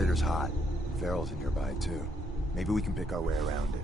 crater's hot. Farrell's nearby, too. Maybe we can pick our way around it.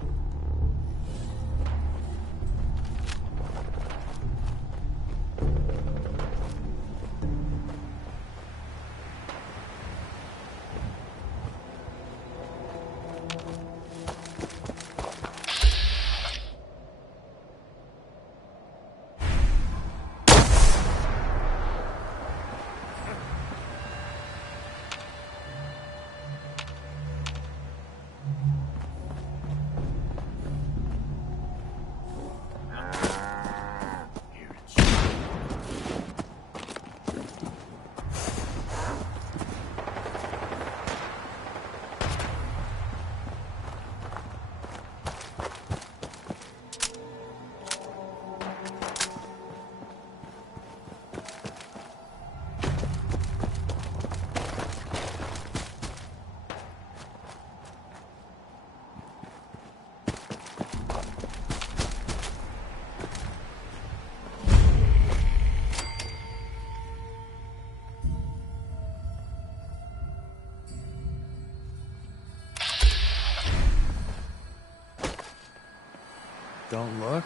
Don't look.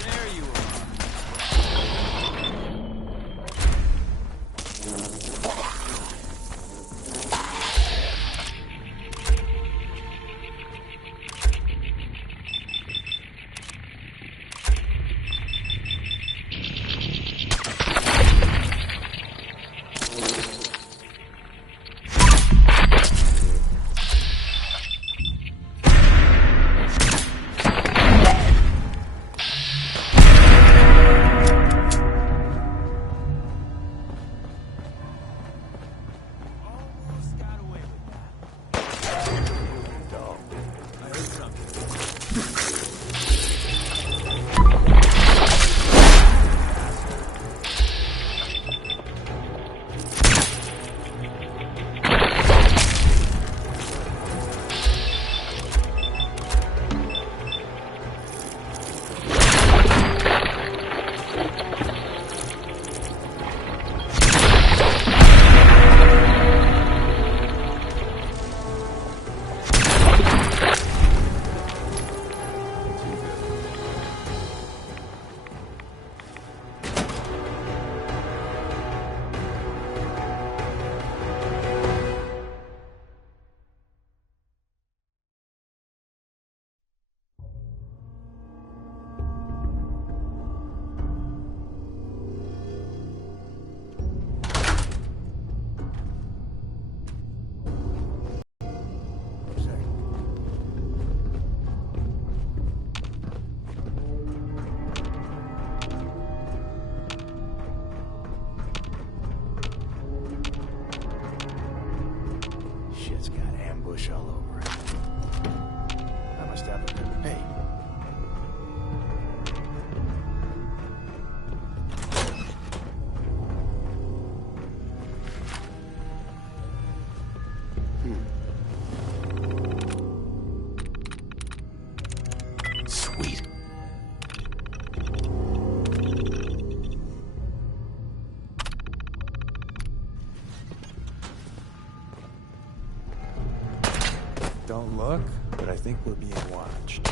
There you are. Shit's got ambush all over it. I must have a good hey. Sweet. Don't look, but I think we're being watched.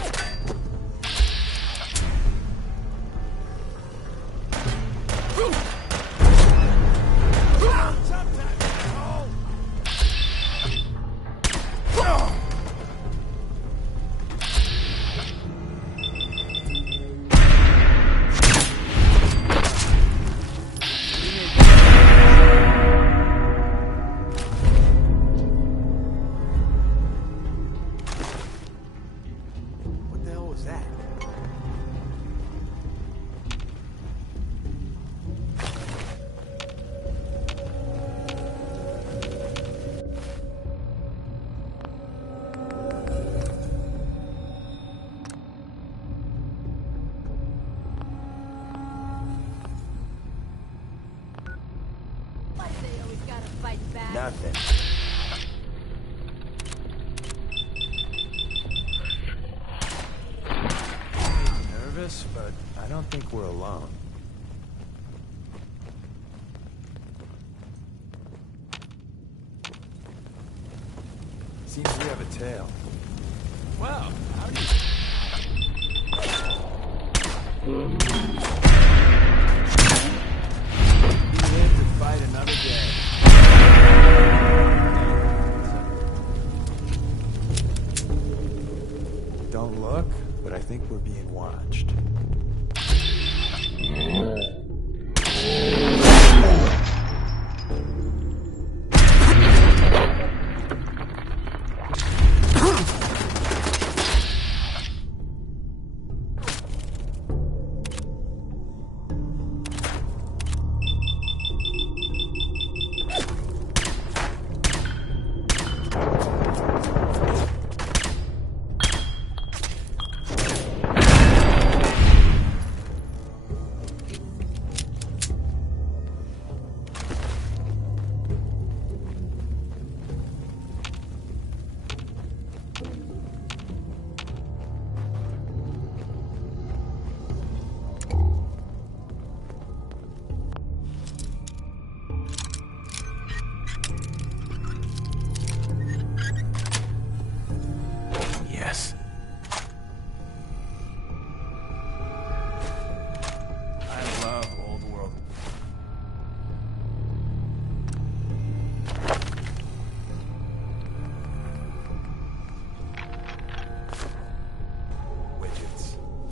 Nothing. Nervous, but I don't think we're alone. Seems we have a tail. Well, how do you... We live to fight another day. Don't look, but I think we're being watched.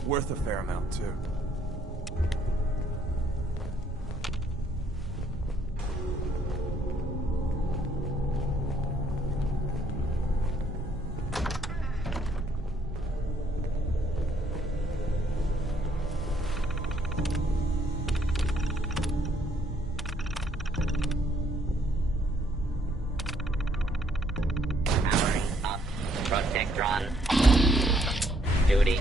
Worth a fair amount, too. Powering up. Protectron. Duty.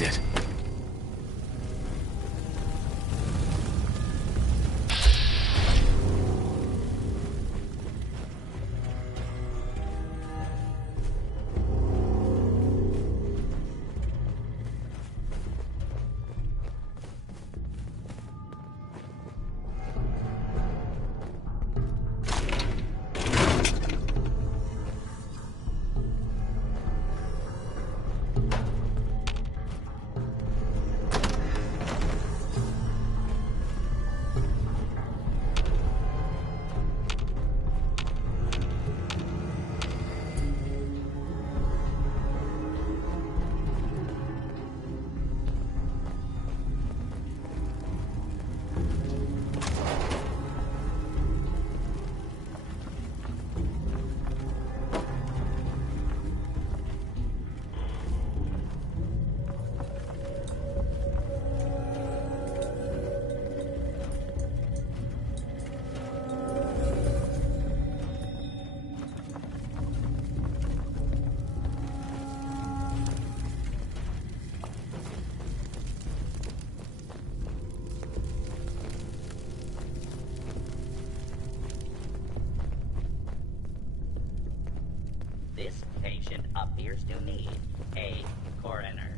That's it. This patient appears to need a coroner.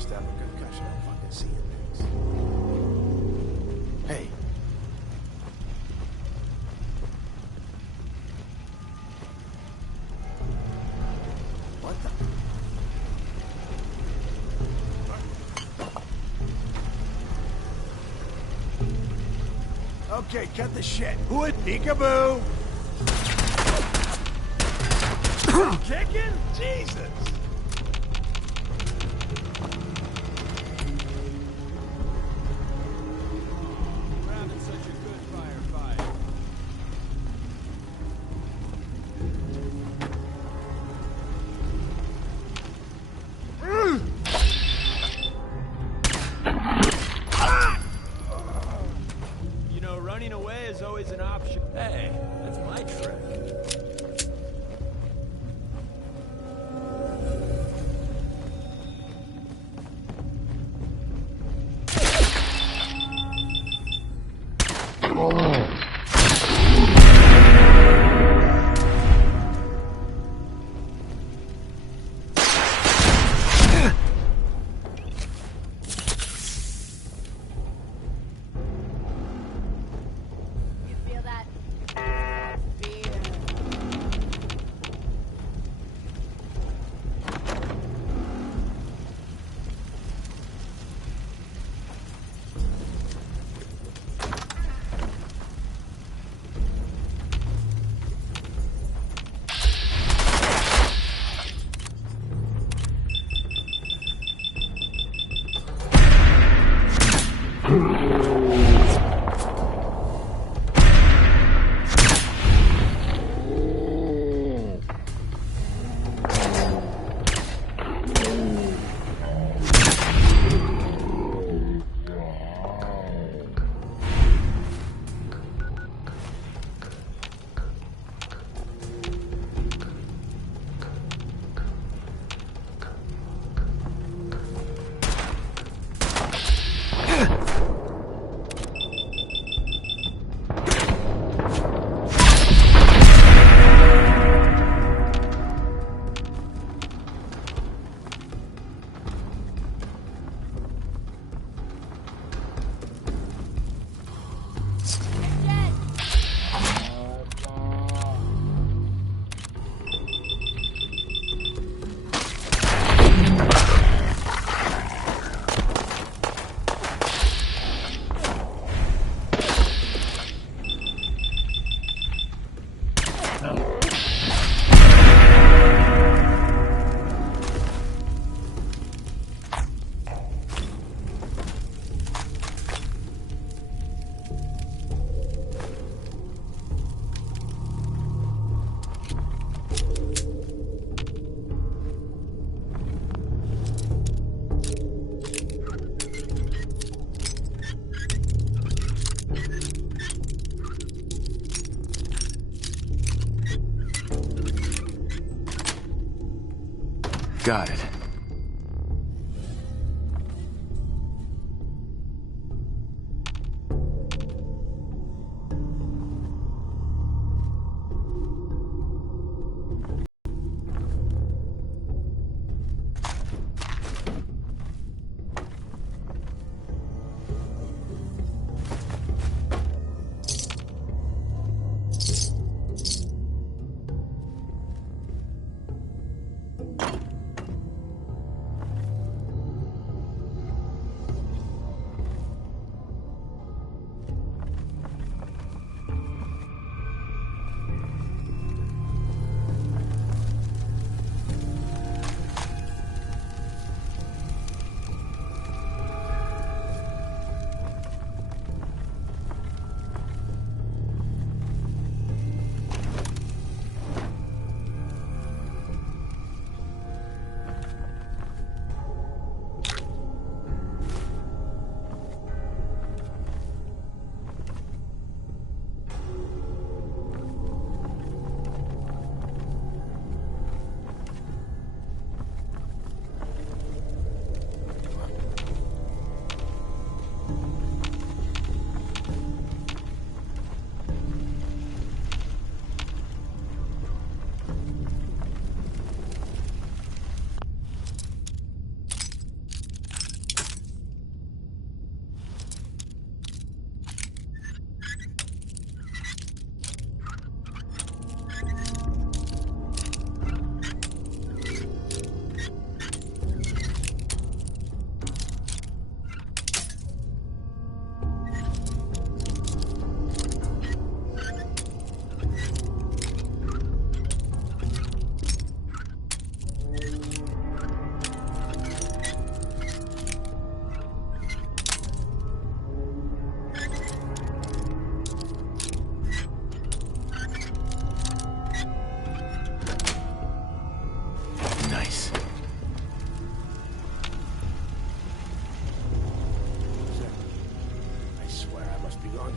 must have a concussion. I'm fucking seeing things. Hey. What the? Okay, cut the shit. Who it? Peekaboo! Kicking? Jesus! We're having such a good firefight. You know, running away is always an option. Hey, that's my trick. You feel that? Fear. Dead. Got it.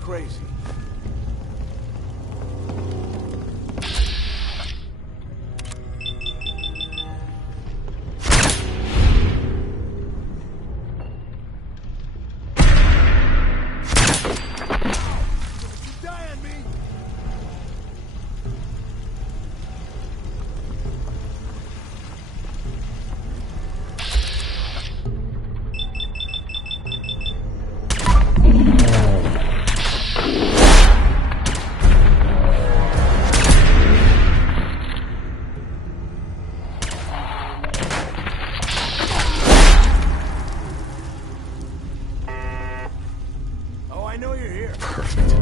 crazy. Die on me! Oh, I know you're here. Perfect.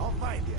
I'll find you.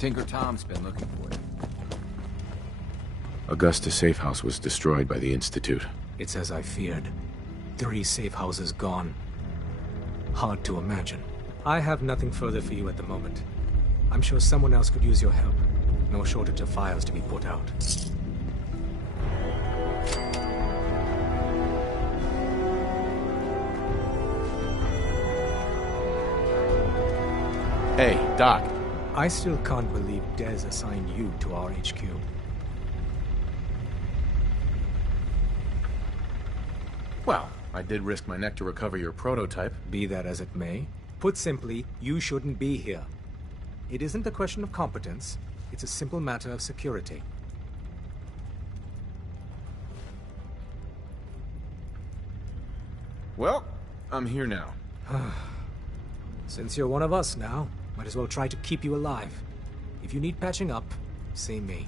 Tinker Tom's been looking for you. Augusta safe house was destroyed by the Institute. It's as I feared. 3 safe houses gone. Hard to imagine. I have nothing further for you at the moment. I'm sure someone else could use your help. No shortage of fires to be put out. Hey, Doc. I still can't believe Dez assigned you to our HQ. Well, I did risk my neck to recover your prototype. Be that as it may, put simply, you shouldn't be here. It isn't a question of competence, it's a simple matter of security. Well, I'm here now. Since you're one of us now, might as well try to keep you alive. If you need patching up, see me.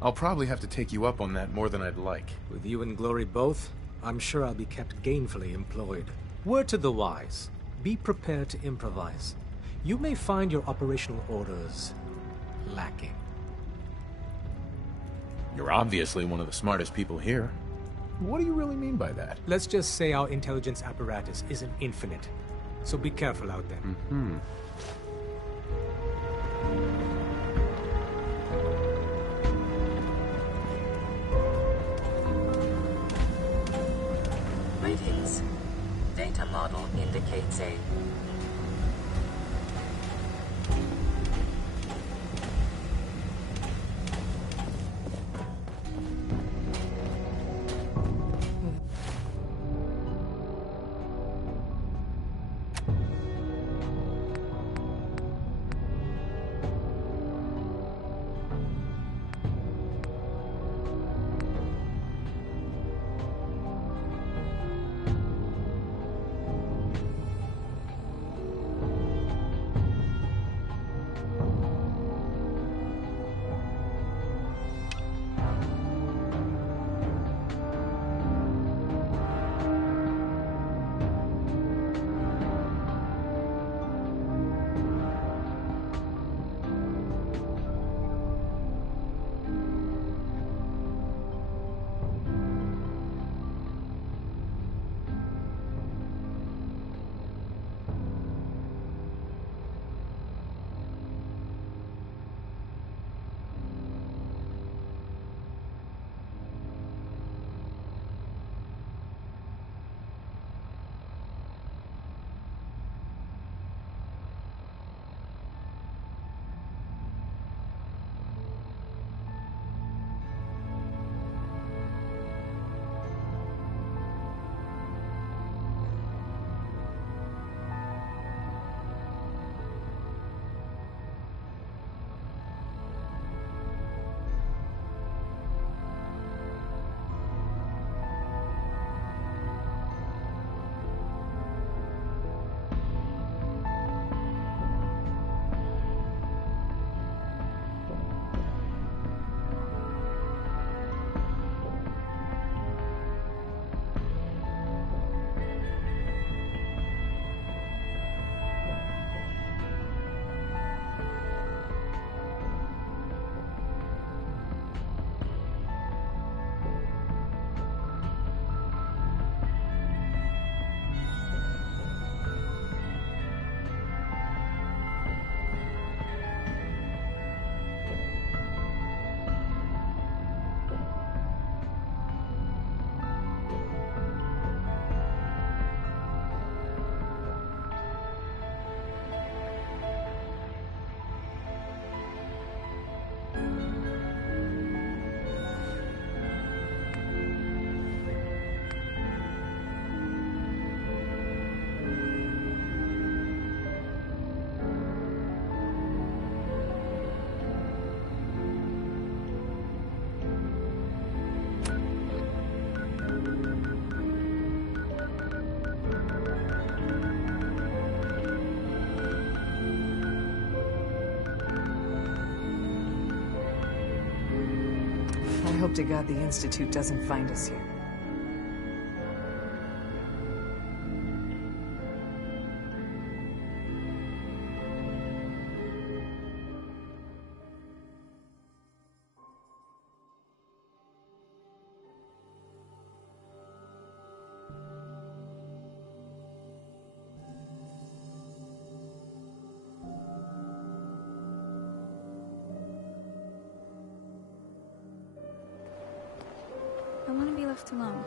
I'll probably have to take you up on that more than I'd like. With you and Glory both, I'm sure I'll be kept gainfully employed. Word to the wise, be prepared to improvise. You may find your operational orders lacking. You're obviously one of the smartest people here. What do you really mean by that? Let's just say our intelligence apparatus isn't infinite. So be careful out there. Mm-hmm. Greetings. Data model indicates a hope to God the Institute doesn't find us here. I want to be left alone.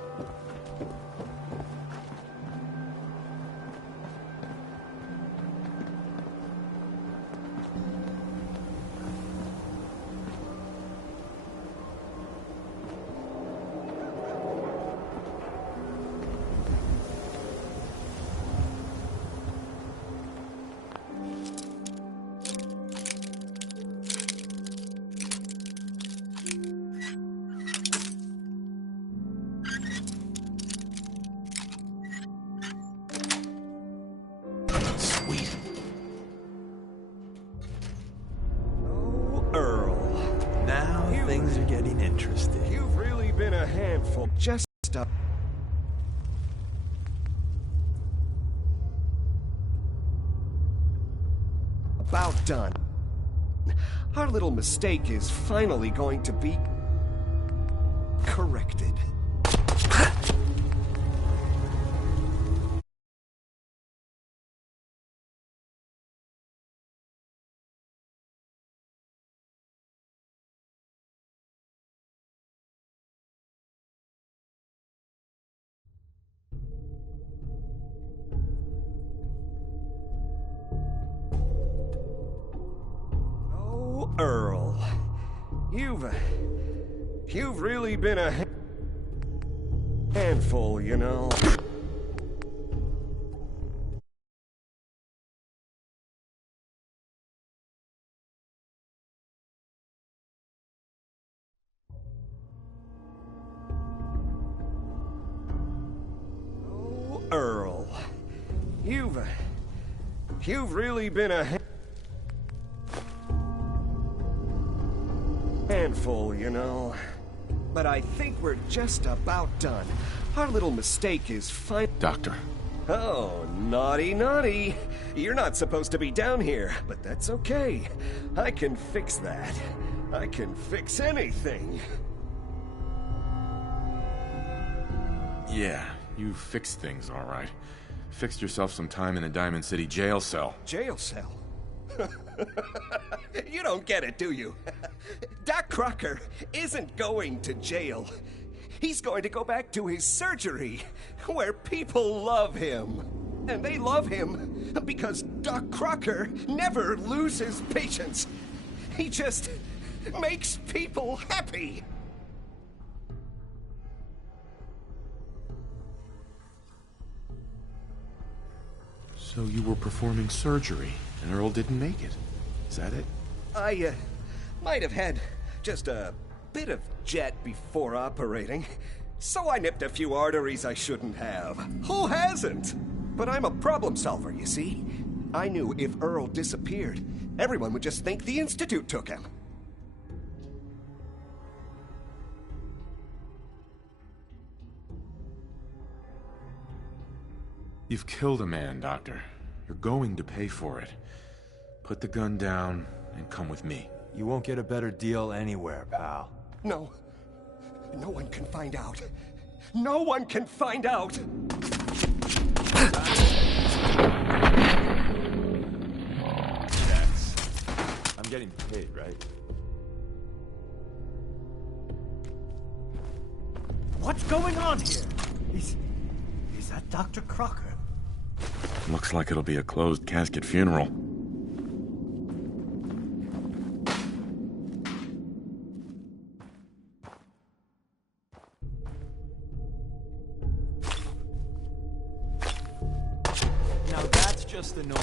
Things are getting interesting. You've really been a handful. Just about done. Our little mistake is finally going to be corrected. Earl, you've really been a handful, you know. Oh, Earl, you've really been a handful, you know. But I think we're just about done. Our little mistake is fine. Doctor. Oh, naughty, naughty. You're not supposed to be down here, but that's okay. I can fix that. I can fix anything. Yeah, you fixed things, all right. Fixed yourself some time in the Diamond City jail cell. Jail cell? You don't get it, do you? Doc Crocker isn't going to jail. He's going to go back to his surgery, where people love him. And they love him because Doc Crocker never loses patience. He just makes people happy. So you were performing surgery, and Earl didn't make it. Is that it? I, might have had just a bit of jet before operating. So I nipped a few arteries I shouldn't have. Who hasn't? But I'm a problem solver, you see. I knew if Earl disappeared, everyone would just think the Institute took him. You've killed a man, Doctor. You're going to pay for it. Put the gun down and come with me. You won't get a better deal anywhere, pal. No. No one can find out. No one can find out! Checks. I'm getting paid, right? What's going on here? Is that Dr. Crocker? Looks like it'll be a closed casket funeral. Now that's just the norm.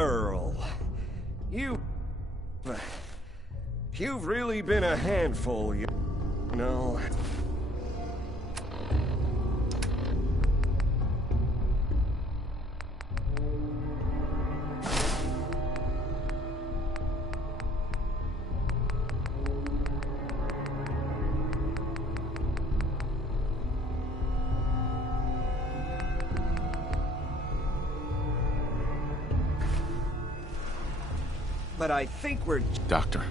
Earl, You've really been a handful, you know. But I think we're... Doctor.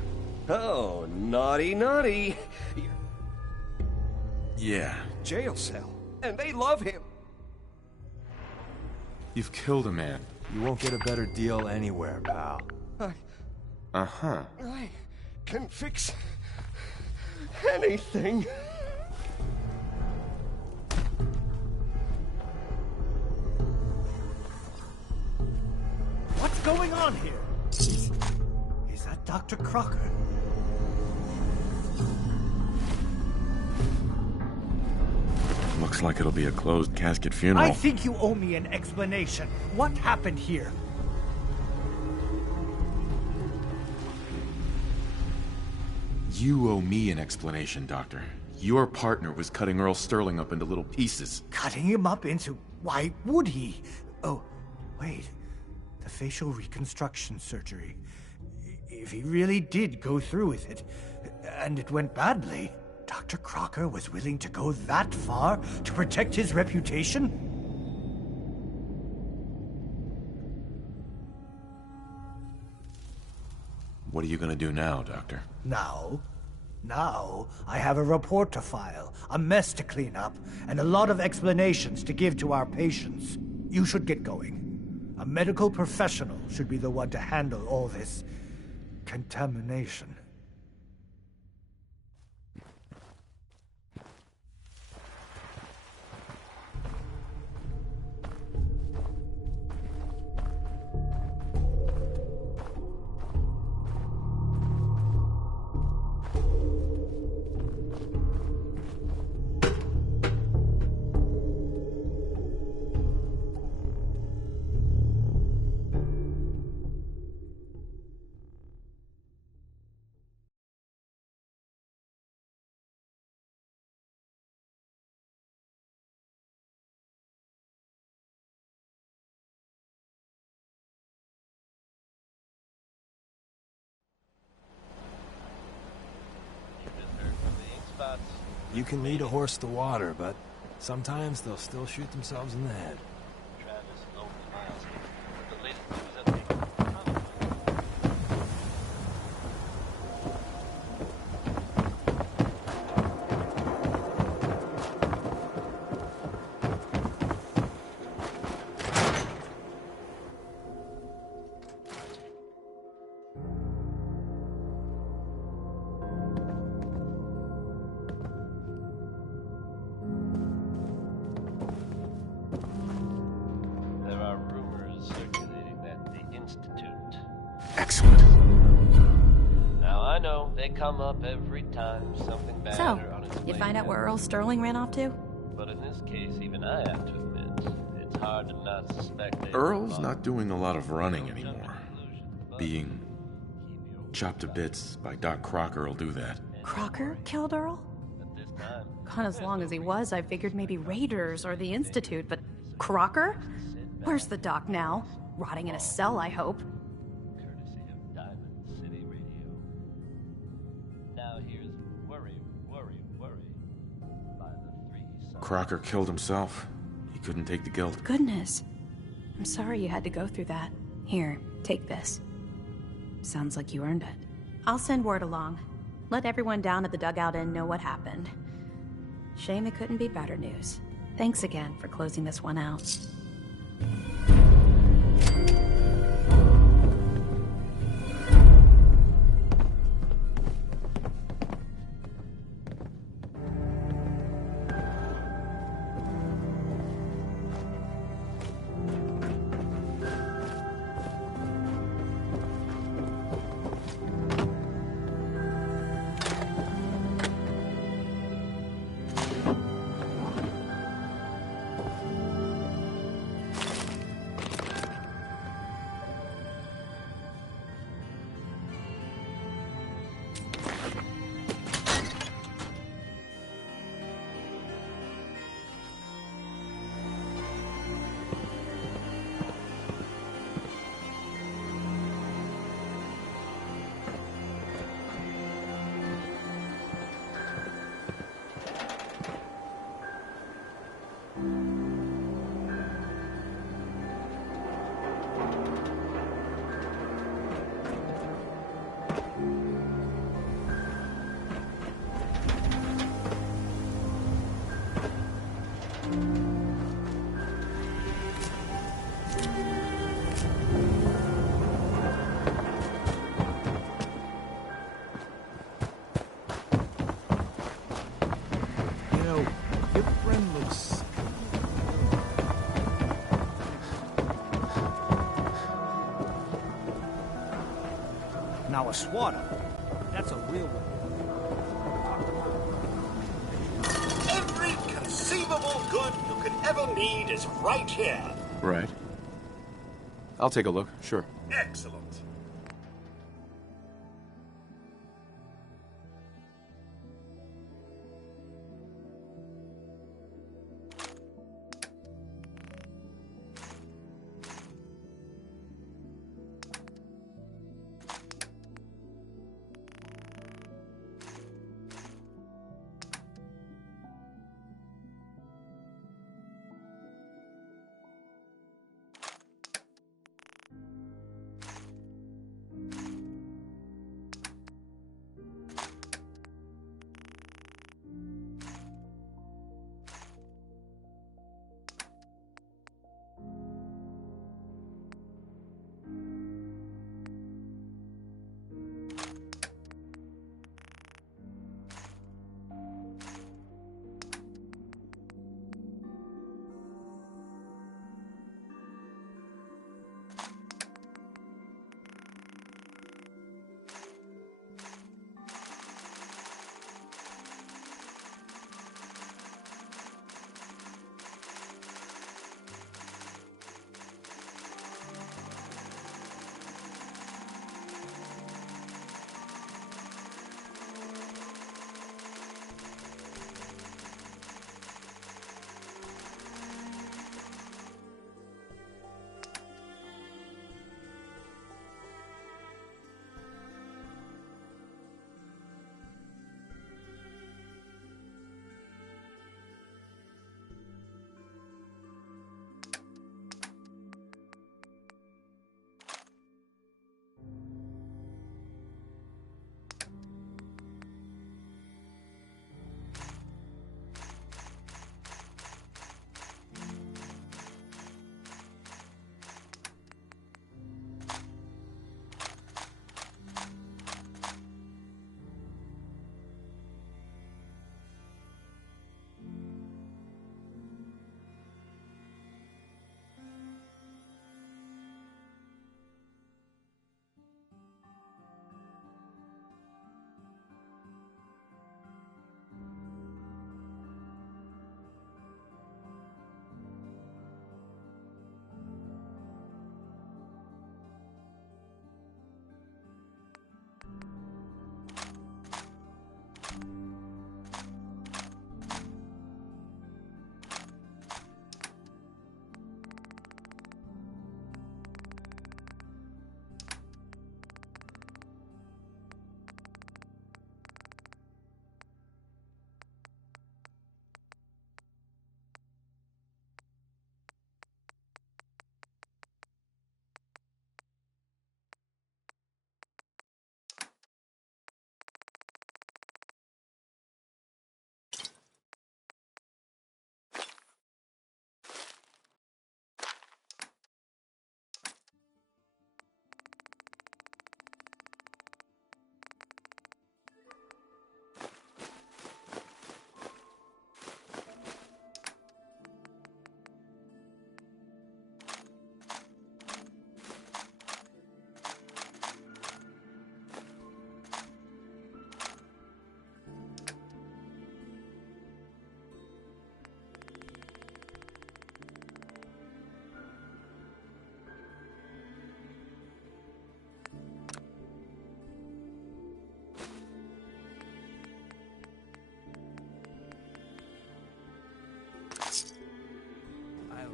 Oh, naughty, naughty. Yeah. Jail cell. And they love him. You've killed a man. You won't get a better deal anywhere, pal. Uh-huh. I can fix anything. What's going on here? Is that Dr. Crocker? Looks like it'll be a closed casket funeral. I think you owe me an explanation. What happened here? You owe me an explanation, Doctor. Your partner was cutting Earl Sterling up into little pieces. Cutting him up into... Why would he? Oh, wait. The facial reconstruction surgery. If he really did go through with it, and it went badly, Dr. Crocker was willing to go that far to protect his reputation? What are you gonna do now, Doctor? Now, I have a report to file, a mess to clean up, and a lot of explanations to give to our patients. You should get going. A medical professional should be the one to handle all this contamination. You can lead a horse to water, but sometimes they'll still shoot themselves in the head. Excellent. Now I know they come up every time something bad or unexplained. You find out where Earl Sterling ran off to? But in this case, even I have to admit, it's hard to not suspect they Earl's not doing a lot of running anymore. Being chopped to bits by Doc Crocker will do that. Crocker killed Earl? Gone as long as he was, I figured maybe Raiders or the Institute, but Crocker? Where's the doc now? Rotting in a cell, I hope. Crocker killed himself. He couldn't take the guilt. Goodness. I'm sorry you had to go through that. Here, take this. Sounds like you earned it. I'll send word along. Let everyone down at the Dugout Inn know what happened. Shame it couldn't be better news. Thanks again for closing this one out. Your friend looks... Now a swatter. That's a real one. Every conceivable good you could ever need is right here. Right. I'll take a look, sure. Excellent.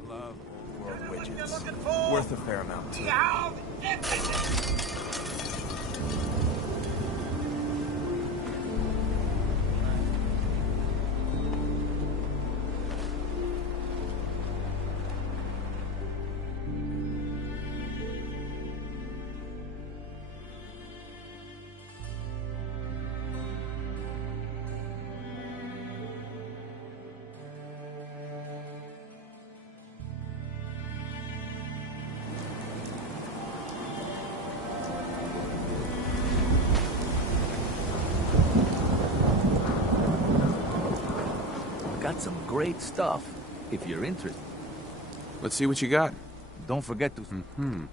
love old world widgets. Worth a fair amount, too. got some great stuff, if you're interested. Let's see what you got. Don't forget to... Mm-hmm.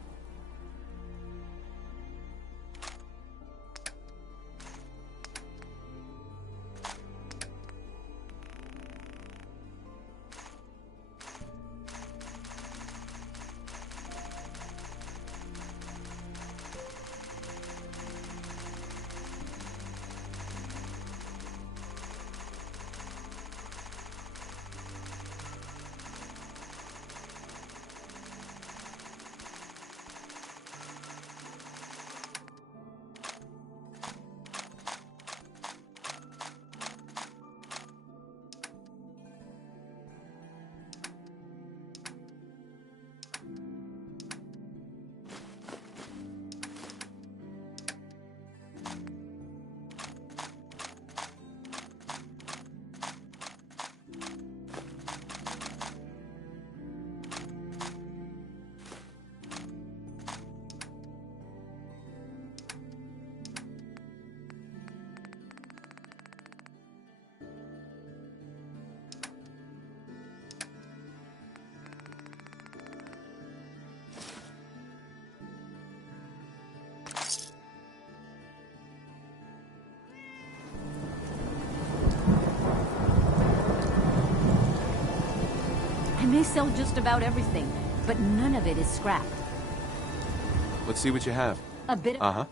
I may sell just about everything, but none of it is scrapped. Let's see what you have. A bit of... Uh-huh.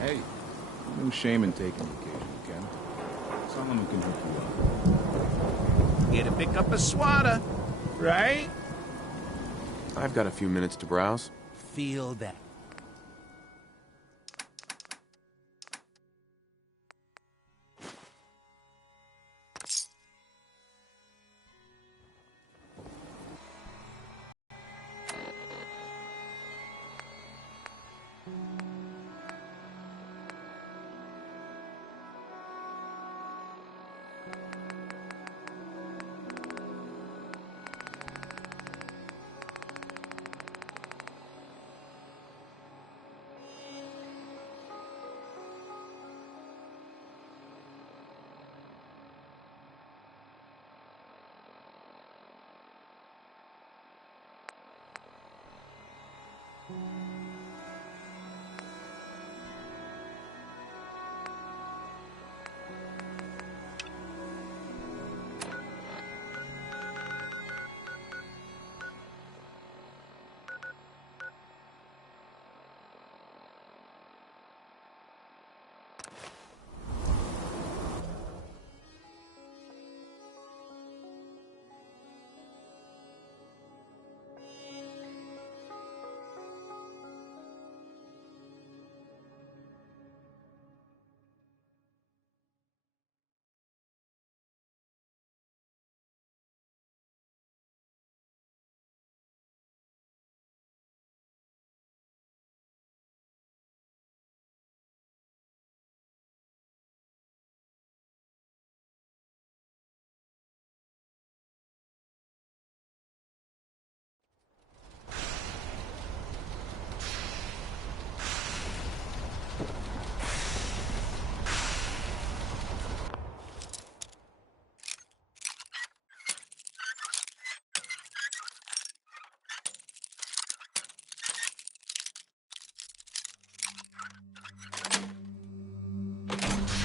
Hey, no shame in taking the occasion, Ken. Someone who can hook you up. Here to pick up a swatter, right? I've got a few minutes to browse. Feel that.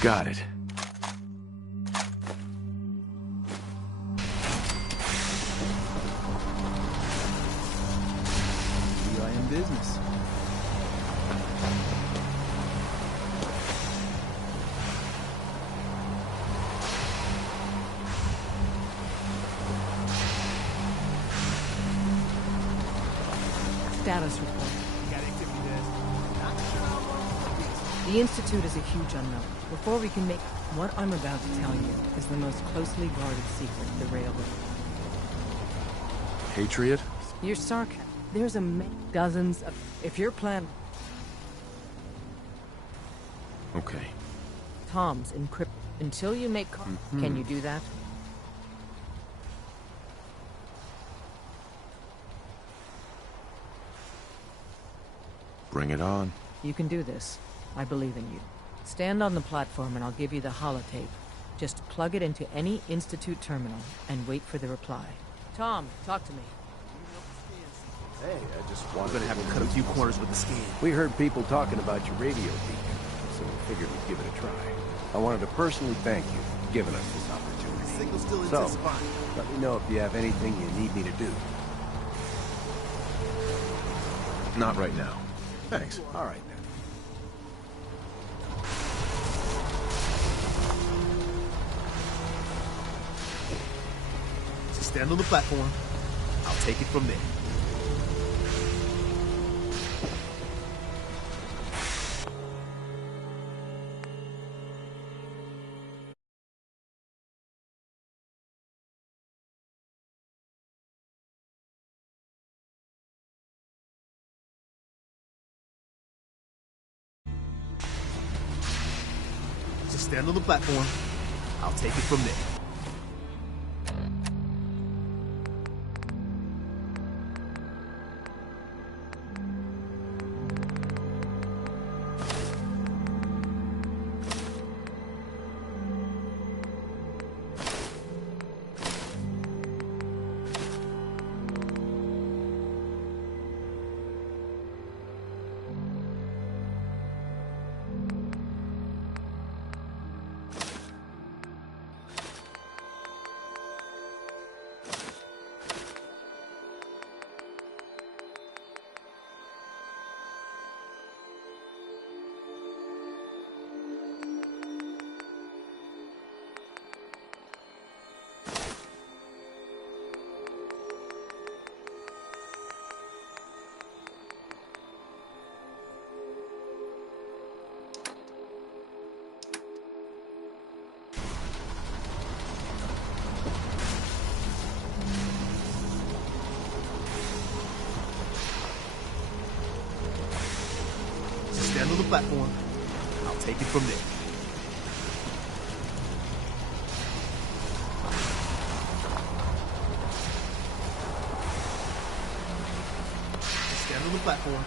got it. We are in business. Status report. The Institute is a huge unknown. Before we can make... What I'm about to tell you is the most closely guarded secret of the Railroad. Patriot? You're sarcastic. There's dozens of... If your plan... Okay. Tom's encrypt... Until you make... Can you do that? Bring it on. You can do this. I believe in you. Stand on the platform and I'll give you the holotape. Just plug it into any Institute terminal and wait for the reply. Tom, talk to me. Hey, I just We're wanted gonna have to cut a few corners with the scan. We heard people talking about your radio beacon, so we figured we'd give it a try. I wanted to personally thank you for giving us this opportunity. The signal's still So, intensifying. let me know if you have anything you need me to do. Not right now. Thanks. All right, then. Just stand on the platform. I'll take it from there. Just stand on the platform. I'll take it from there. Stand on the platform. I'll take it from there. Stand on the platform.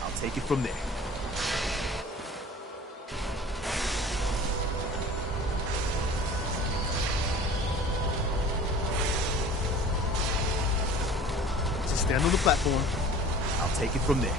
I'll take it from there. Just stand on the platform. I'll take it from there.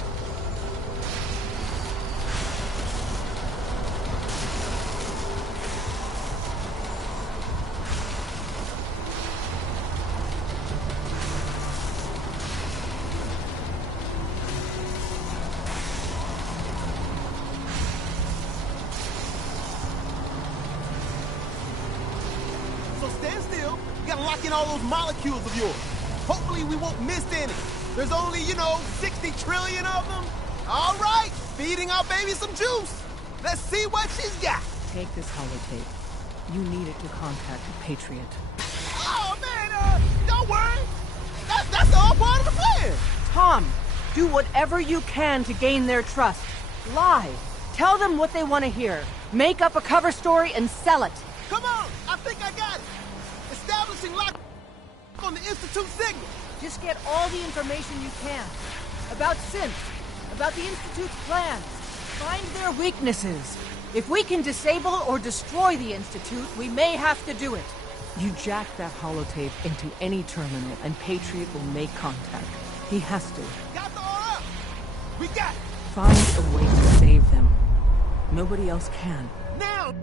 tracking all those molecules of yours. Hopefully we won't miss any. There's only, 60 trillion of them. All right, feeding our baby some juice. Let's see what she's got. Take this holotape. You need it to contact the Patriot. Oh, man, don't worry. That's all part of the plan. Tom, do whatever you can to gain their trust. Lie. Tell them what they want to hear. Make up a cover story and sell it. Come on, I think I got it. Establishing lock on the Institute signal. Just get all the information you can. About synths, about the Institute's plans. Find their weaknesses. If we can disable or destroy the Institute, we may have to do it. You jack that holotape into any terminal and Patriot will make contact. He has to. Got the aura! We got it! Find a way to save them. Nobody else can. Now!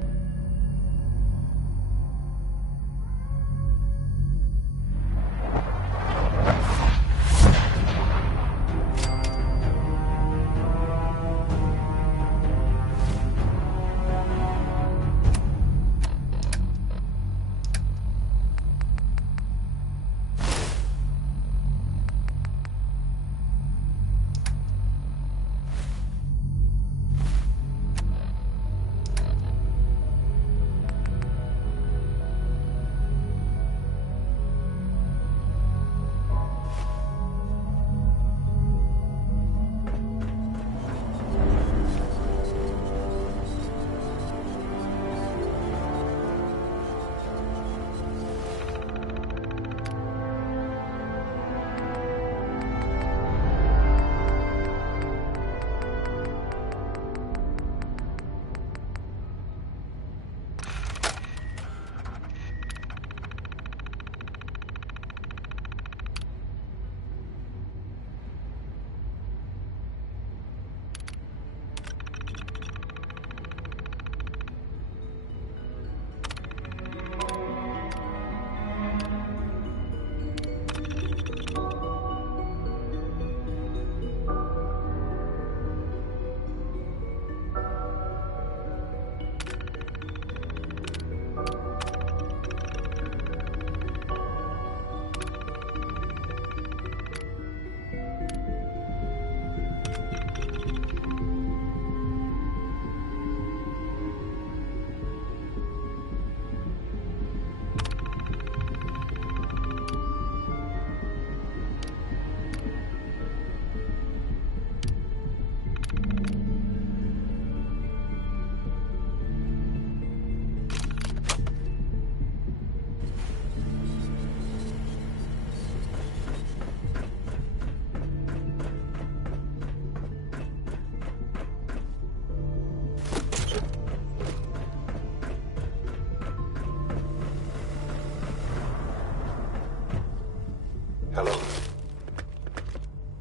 Hello.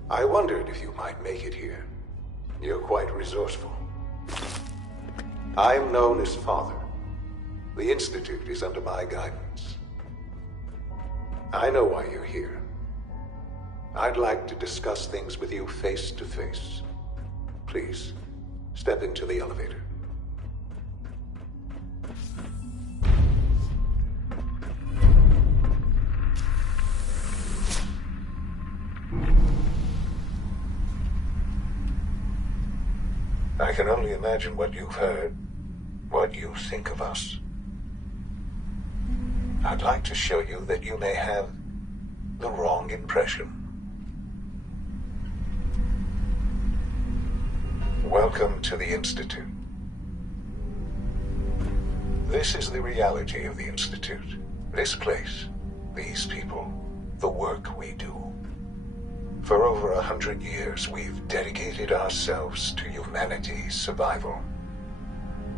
I wondered if you might make it here. You're quite resourceful. I'm known as Father. The Institute is under my guidance. I know why you're here. I'd like to discuss things with you face to face. Please, step into the elevator. I can only imagine what you've heard, what you think of us. I'd like to show you that you may have the wrong impression. Welcome to the Institute. This is the reality of the Institute. This place, these people, the work we do. For over 100 years, we've dedicated ourselves to humanity's survival.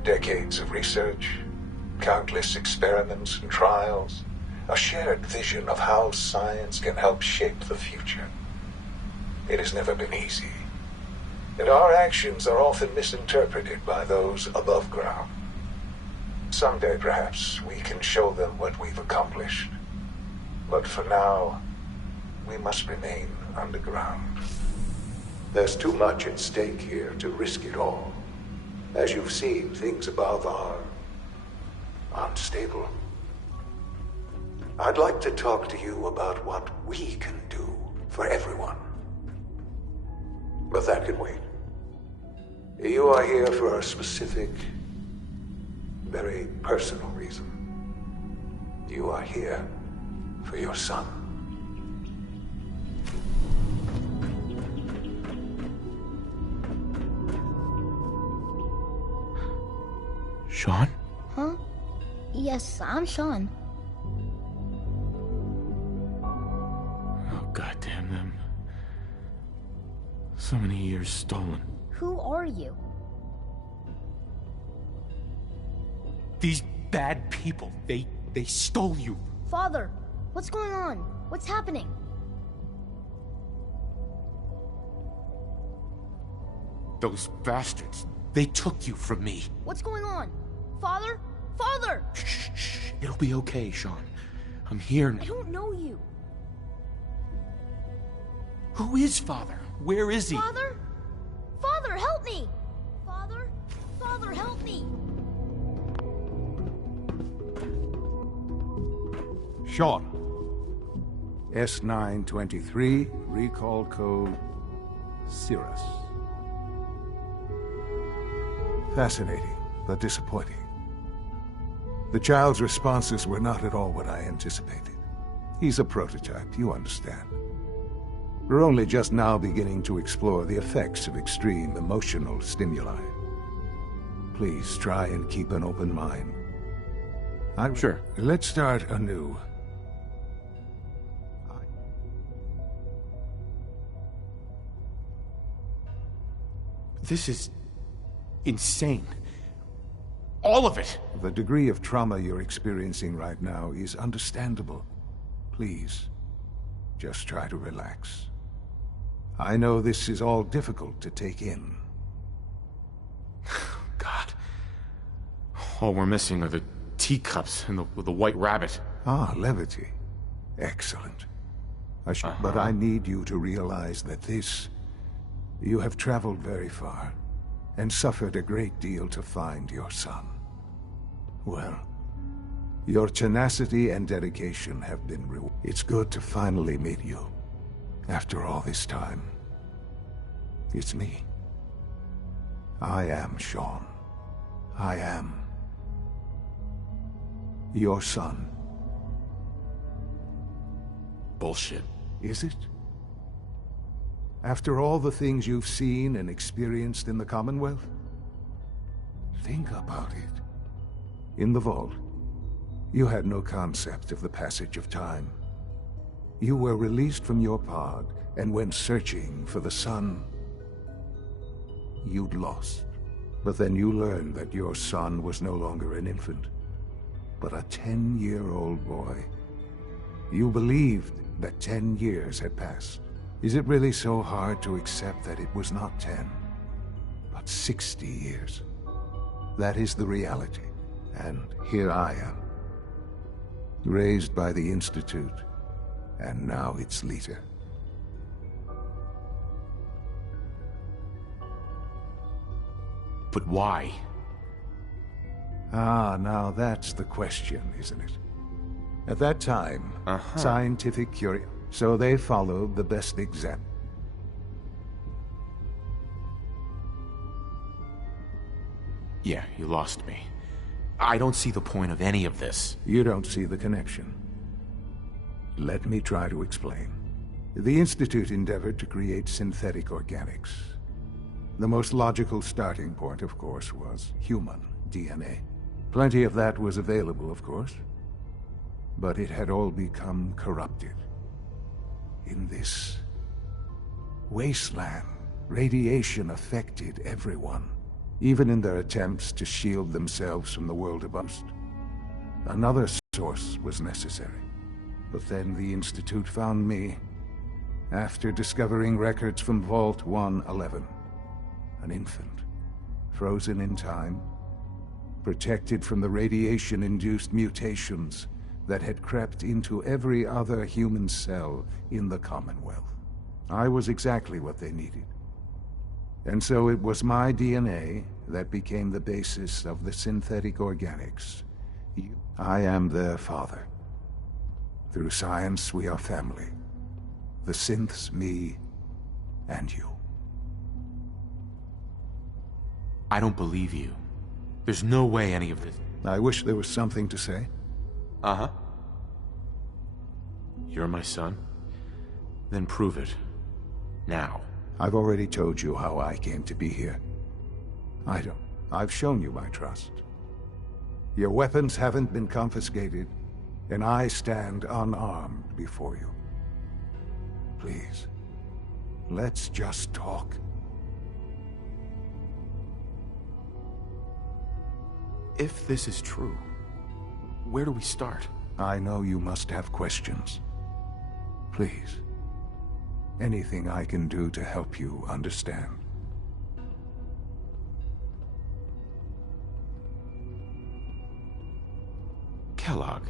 Decades of research, countless experiments and trials, a shared vision of how science can help shape the future. It has never been easy, and our actions are often misinterpreted by those above ground. Someday, perhaps, we can show them what we've accomplished. But for now, we must remain underground. There's too much at stake here to risk it all. As you've seen, things above are unstable. I'd like to talk to you about what we can do for everyone. But that can wait. You are here for a specific, very personal reason. You are here for your son. Sean? Huh? Yes, I'm Sean. Oh, goddamn them. So many years stolen. Who are you? These bad people, they stole you. Father, what's going on? What's happening? Those bastards, they took you from me. What's going on? Father? Father! Shh. It'll be okay, Sean. I'm here now. I don't know you. Who is Father? Where is he? Father? Father, help me! Father? Father, help me! Sean. S923, recall code Cirrus. Fascinating, but disappointing. The child's responses were not at all what I anticipated. He's a prototype, you understand. We're only just now beginning to explore the effects of extreme emotional stimuli. Please try and keep an open mind. Sure. Let's start anew. This is insane. All of it. The degree of trauma you're experiencing right now is understandable. Please, just try to relax. I know this is all difficult to take in. God. All we're missing are the teacups and the white rabbit. Ah, levity. Excellent. But I need you to realize that you have traveled very far, and suffered a great deal to find your son. Well, your tenacity and dedication have been rewarded. It's good to finally meet you. After all this time, it's me. I am Sean. I am your son. Bullshit. Is it? After all the things you've seen and experienced in the Commonwealth? Think about it. In the vault, you had no concept of the passage of time. You were released from your pod and went searching for the son you'd lost. But then you learned that your son was no longer an infant, but a 10-year-old boy. You believed that 10 years had passed. Is it really so hard to accept that it was not 10, but 60 years? That is the reality. And here I am, raised by the Institute, and now its leader. But why? Ah, now that's the question, isn't it? At that time, scientific curiosity. So they followed the best example. Yeah, you lost me. I don't see the point of any of this. You don't see the connection. Let me try to explain. The Institute endeavored to create synthetic organics. The most logical starting point, of course, was human DNA. Plenty of that was available, of course. But it had all become corrupted. In this wasteland, radiation affected everyone, even in their attempts to shield themselves from the world above. Another source was necessary. But then the Institute found me, after discovering records from Vault 111. An infant, frozen in time, protected from the radiation-induced mutations that had crept into every other human cell in the Commonwealth. I was exactly what they needed. And so it was my DNA that became the basis of the synthetic organics. I am their father. Through science, we are family. The synths, me, and you. I don't believe you. There's no way any of this... I wish there was something to say. Uh-huh. You're my son? Then prove it. Now. I've already told you how I came to be here. I've shown you my trust. Your weapons haven't been confiscated, and I stand unarmed before you. Please, let's just talk. If this is true, where do we start? I know you must have questions. Please, anything I can do to help you understand. Kellogg.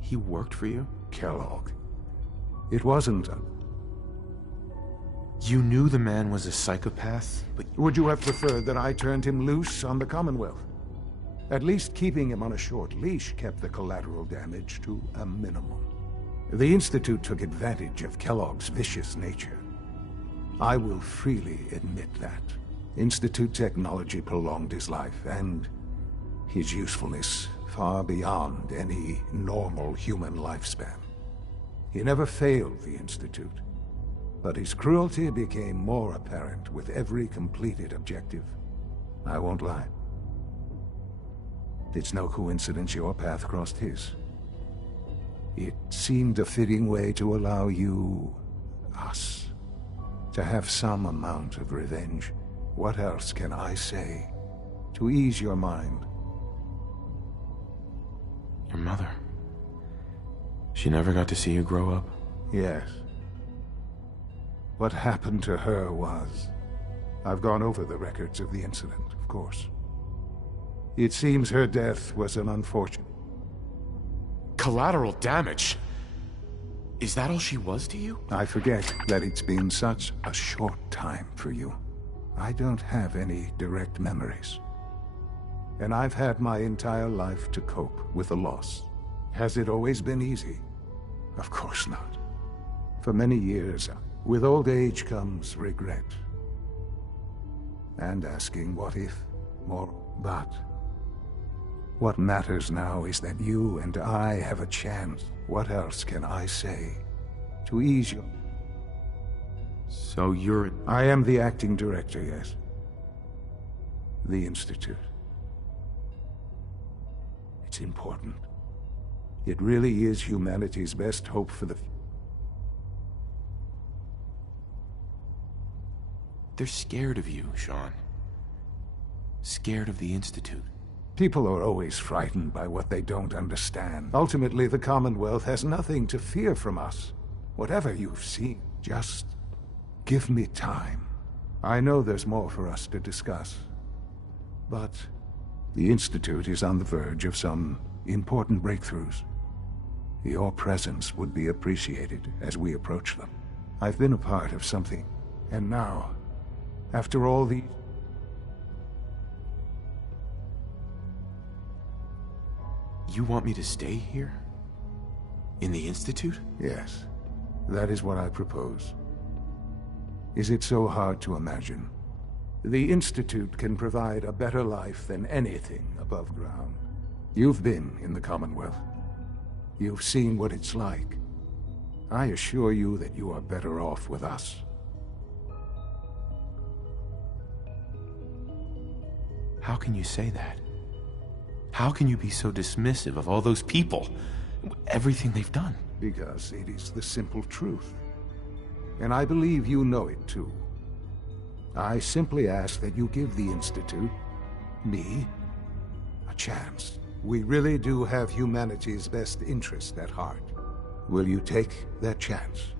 He worked for you? Kellogg. It wasn't a... You knew the man was a psychopath, but... Would you have preferred that I turned him loose on the Commonwealth? At least keeping him on a short leash kept the collateral damage to a minimum. The Institute took advantage of Kellogg's vicious nature. I will freely admit that. Institute technology prolonged his life, and his usefulness far beyond any normal human lifespan. He never failed the Institute, but his cruelty became more apparent with every completed objective. I won't lie. It's no coincidence your path crossed his. It seemed a fitting way to allow you, us, to have some amount of revenge. What else can I say to ease your mind? Your mother. She never got to see you grow up? Yes. What happened to her was... I've gone over the records of the incident, of course. It seems her death was an unfortunate... Collateral damage? Is that all she was to you? I forget that it's been such a short time for you. I don't have any direct memories. And I've had my entire life to cope with the loss. Has it always been easy? Of course not. For many years, with old age comes regret. And asking what if, more, but... What matters now is that you and I have a chance. What else can I say to ease you? So you're... I am the acting director, yes. The Institute. It's important. It really is humanity's best hope for the... They're scared of you, Sean. Scared of the Institute. People are always frightened by what they don't understand. Ultimately, the Commonwealth has nothing to fear from us. Whatever you've seen, just give me time. I know there's more for us to discuss. But the Institute is on the verge of some important breakthroughs. Your presence would be appreciated as we approach them. I've been a part of something, and now, after all these... You want me to stay here? In the Institute? Yes. That is what I propose. Is it so hard to imagine? The Institute can provide a better life than anything above ground. You've been in the Commonwealth. You've seen what it's like. I assure you that you are better off with us. How can you say that? How can you be so dismissive of all those people? Everything they've done? Because it is the simple truth. And I believe you know it too. I simply ask that you give the Institute, me, a chance. We really do have humanity's best interest at heart. Will you take that chance?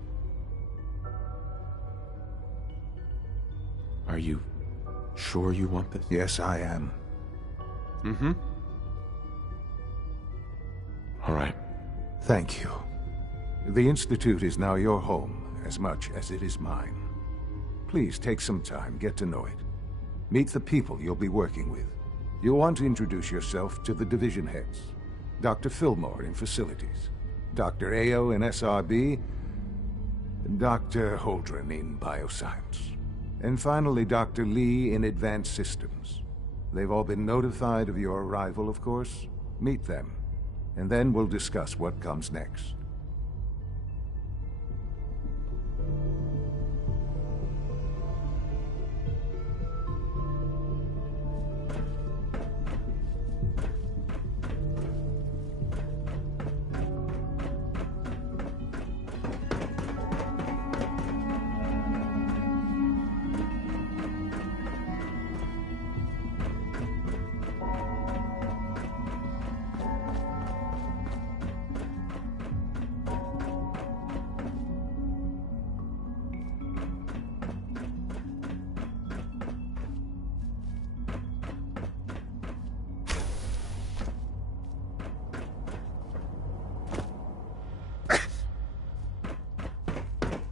Are you sure you want this? Yes, I am. Mm-hmm. All right. Thank you. The Institute is now your home, as much as it is mine. Please take some time, get to know it. Meet the people you'll be working with. You'll want to introduce yourself to the division heads. Dr. Fillmore in facilities. Dr. Ayo in SRB, Dr. Holdren in Bioscience, and finally Dr. Lee in Advanced Systems. They've all been notified of your arrival, of course. Meet them, and then we'll discuss what comes next.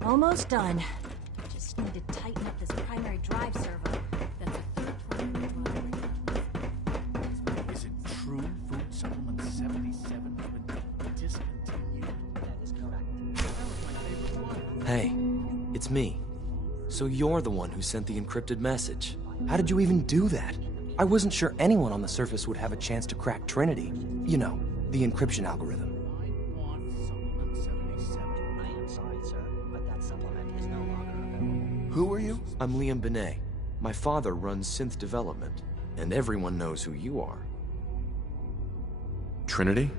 Almost done. Just need to tighten up this primary drive servo. That's a third-party. Is it true food supplement 77 has been discontinued? That is correct. That was my favorite one. Hey, it's me. So you're the one who sent the encrypted message. How did you even do that? I wasn't sure anyone on the surface would have a chance to crack Trinity. You know, the encryption algorithm. Who are you? I'm Liam Benet. My father runs synth development, and everyone knows who you are. Trinity?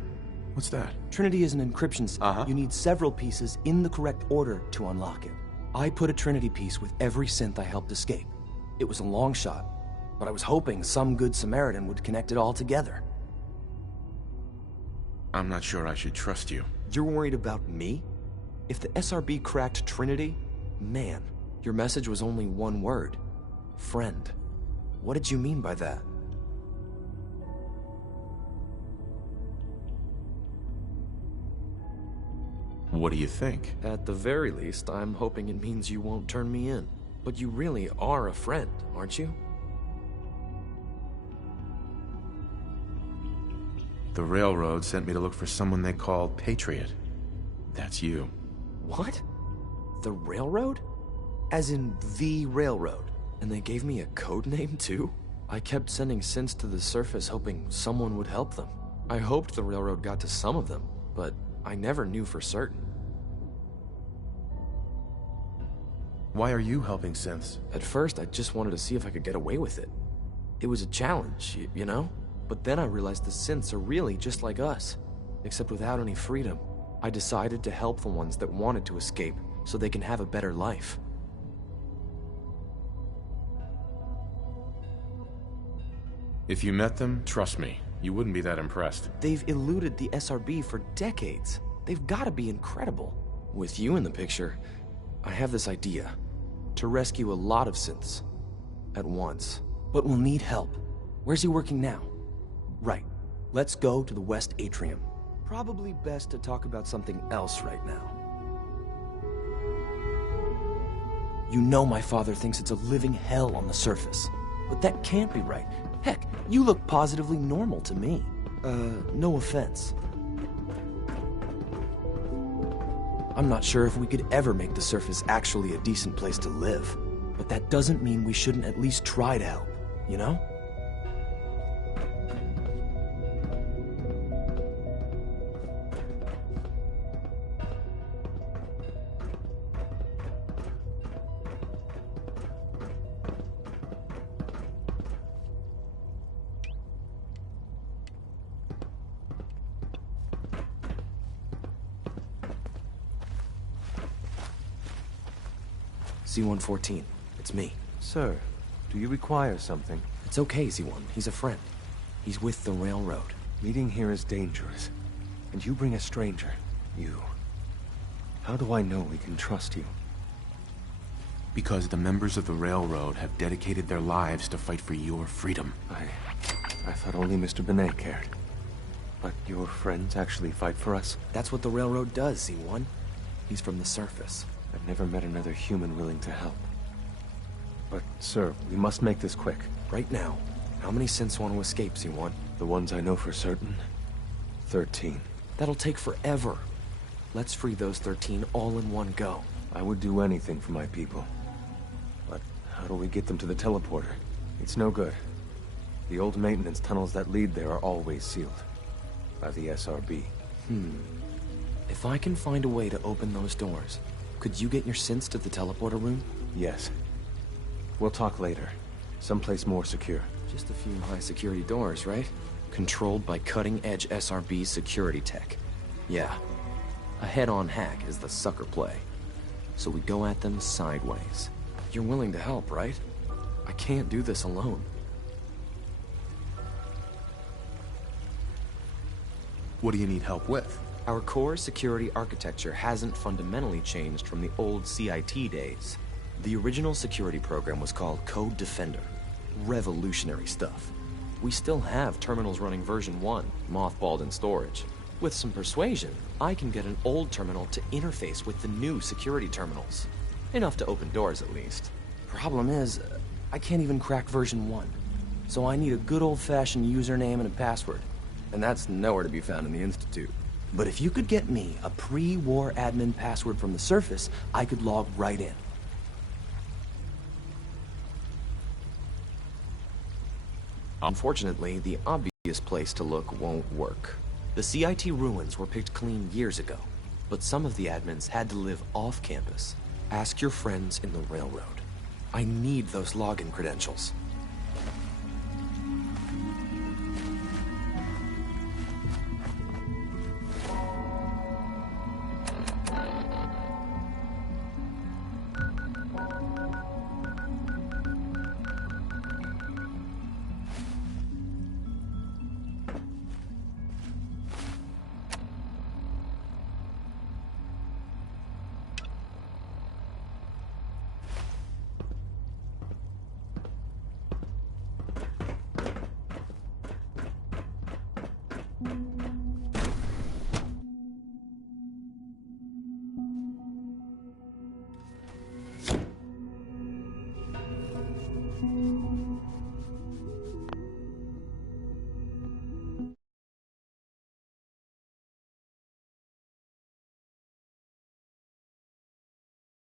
What's that? Trinity is an encryption set. You need several pieces in the correct order to unlock it. I put a Trinity piece with every synth I helped escape. It was a long shot, but I was hoping some good Samaritan would connect it all together. I'm not sure I should trust you. You're worried about me? If the SRB cracked Trinity, man, your message was only one word. Friend. What did you mean by that? What do you think? At the very least, I'm hoping it means you won't turn me in. But you really are a friend, aren't you? The Railroad sent me to look for someone they call Patriot. That's you. What? The Railroad? As in the Railroad. And they gave me a code name too? I kept sending synths to the surface hoping someone would help them. I hoped the Railroad got to some of them, but I never knew for certain. Why are you helping synths? At first, I just wanted to see if I could get away with it. It was a challenge, you know? But then I realized the synths are really just like us, except without any freedom. I decided to help the ones that wanted to escape so they can have a better life. If you met them, trust me, you wouldn't be that impressed. They've eluded the SRB for decades. They've got to be incredible. With you in the picture, I have this idea. To rescue a lot of synths. At once. But we'll need help. Where's he working now? Right. Let's go to the West Atrium. Probably best to talk about something else right now. You know my father thinks it's a living hell on the surface. But that can't be right. Heck, you look positively normal to me. No offense. I'm not sure if we could ever make the surface actually a decent place to live. But that doesn't mean we shouldn't at least try to help, you know? Z114, it's me. Sir, do you require something? It's okay, Z1. He's a friend. He's with the Railroad. Meeting here is dangerous. And you bring a stranger. You. How do I know we can trust you? Because the members of the Railroad have dedicated their lives to fight for your freedom. I thought only Mr. Benet cared. But your friends actually fight for us? That's what the Railroad does, Z1. He's from the surface. I've never met another human willing to help. But, sir, we must make this quick. Right now, how many synths want to escape, Z1? The ones I know for certain? 13. That'll take forever. Let's free those 13 all in one go. I would do anything for my people. But how do we get them to the teleporter? It's no good. The old maintenance tunnels that lead there are always sealed. By the SRB. If I can find a way to open those doors, could you get your synths to the teleporter room? Yes. We'll talk later. Someplace more secure. Just a few high security doors, right? Controlled by cutting-edge SRB security tech. Yeah. A head-on hack is the sucker play. So we go at them sideways. You're willing to help, right? I can't do this alone. What do you need help with? Our core security architecture hasn't fundamentally changed from the old CIT days. The original security program was called Code Defender. Revolutionary stuff. We still have terminals running version 1, mothballed in storage. With some persuasion, I can get an old terminal to interface with the new security terminals. Enough to open doors, at least. Problem is, I can't even crack version 1. So I need a good old-fashioned username and a password. And that's nowhere to be found in the Institute. But if you could get me a pre-war admin password from the surface, I could log right in. Unfortunately, the obvious place to look won't work. The CIT ruins were picked clean years ago, but some of the admins had to live off campus. Ask your friends in the railroad. I need those login credentials.